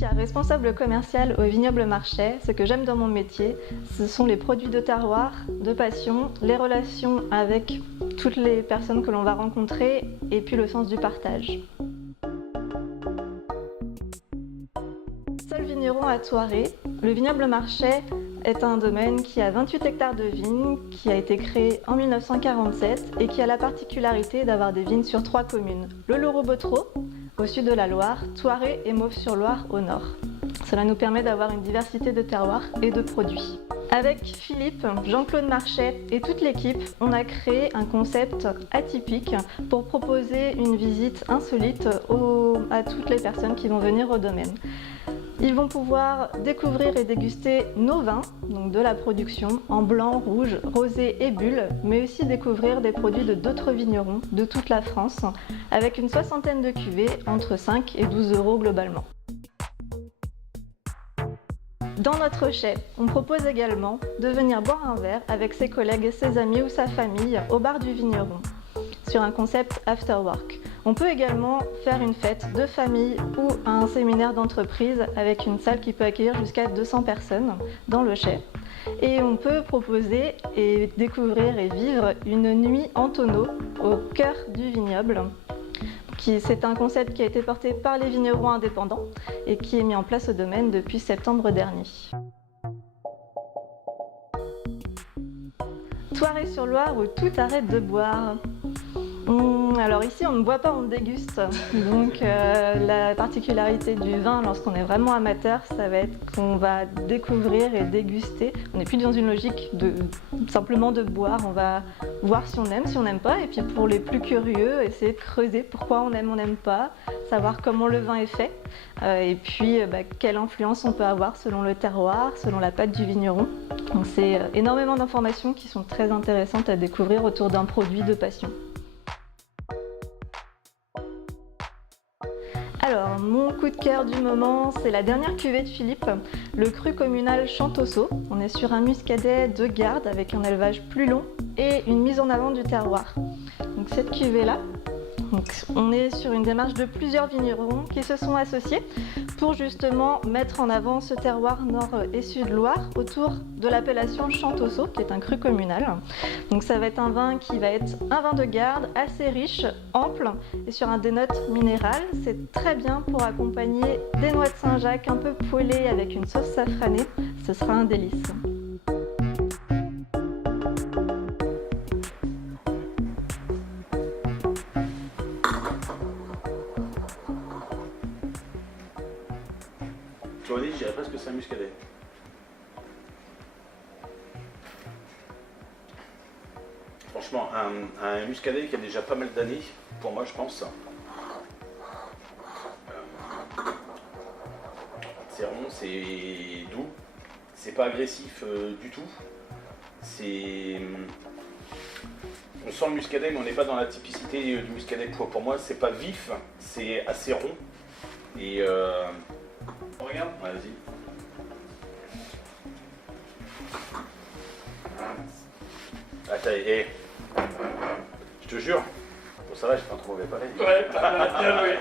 Cynthia, responsable commerciale au Vignoble Marchais. Ce que j'aime dans mon métier, ce sont les produits de terroir, de passion, les relations avec toutes les personnes que l'on va rencontrer et puis le sens du partage. Seul vigneron à Thouaré, le Vignoble Marchais est un domaine qui a 28 hectares de vignes, qui a été créé en 1947 et qui a la particularité d'avoir des vignes sur 3 communes. Le Lorot-Bottereau, au sud de la Loire, Thouaré et Mauves-sur-Loire au nord. Cela nous permet d'avoir une diversité de terroirs et de produits. Avec Philippe, Jean-Claude Marchais et toute l'équipe, on a créé un concept atypique pour proposer une visite insolite à toutes les personnes qui vont venir au domaine. Ils vont pouvoir découvrir et déguster nos vins, donc de la production, en blanc, rouge, rosé et bulle, mais aussi découvrir des produits de d'autres vignerons de toute la France, avec une soixantaine de cuvées, entre 5 et 12 € globalement. Dans notre chai, on propose également de venir boire un verre avec ses collègues, ses amis ou sa famille au bar du vigneron, sur un concept after work. On peut également faire une fête de famille ou un séminaire d'entreprise avec une salle qui peut accueillir jusqu'à 200 personnes dans le chai. Et on peut proposer et découvrir et vivre une nuit en tonneau au cœur du vignoble. C'est un concept qui a été porté par les vignerons indépendants et qui est mis en place au domaine depuis septembre dernier. Thouaré-sur-Loire où tout arrête de boire. Alors ici on ne boit pas, on déguste. Donc la particularité du vin lorsqu'on est vraiment amateur, ça va être qu'on va découvrir et déguster. On n'est plus dans une logique simplement de boire, on va voir si on aime, si on n'aime pas. Et puis pour les plus curieux, essayer de creuser pourquoi on n'aime pas, savoir comment le vin est fait. Et puis quelle influence on peut avoir selon le terroir, selon la pâte du vigneron. Donc c'est énormément d'informations qui sont très intéressantes à découvrir autour d'un produit de passion. Alors, mon coup de cœur du moment, c'est la dernière cuvée de Philippe, le cru communal Chantosso. On est sur un muscadet de garde avec un élevage plus long et une mise en avant du terroir. Donc cette cuvée-là, on est sur une démarche de plusieurs vignerons qui se sont associés pour justement mettre en avant ce terroir nord et sud Loire autour de l'appellation Chantosso, qui est un cru communal. Donc ça va être un vin qui va être un vin de garde assez riche, ample et sur des notes minérales. C'est très bien pour accompagner des noix de Saint-Jacques un peu poêlées avec une sauce safranée. Ce sera un délice. Tu vois, je dirais presque que c'est un muscadet. Franchement, un muscadet qui a déjà pas mal d'années, pour moi je pense. C'est rond, c'est doux, c'est pas agressif du tout. On sent le muscadet, mais on n'est pas dans la typicité du muscadet. Pour moi, c'est pas vif, c'est assez rond. Et regarde, vas-y. Attends, je te jure, bon, ça va, j'ai pas trop mauvais palais. Ouais, bien joué.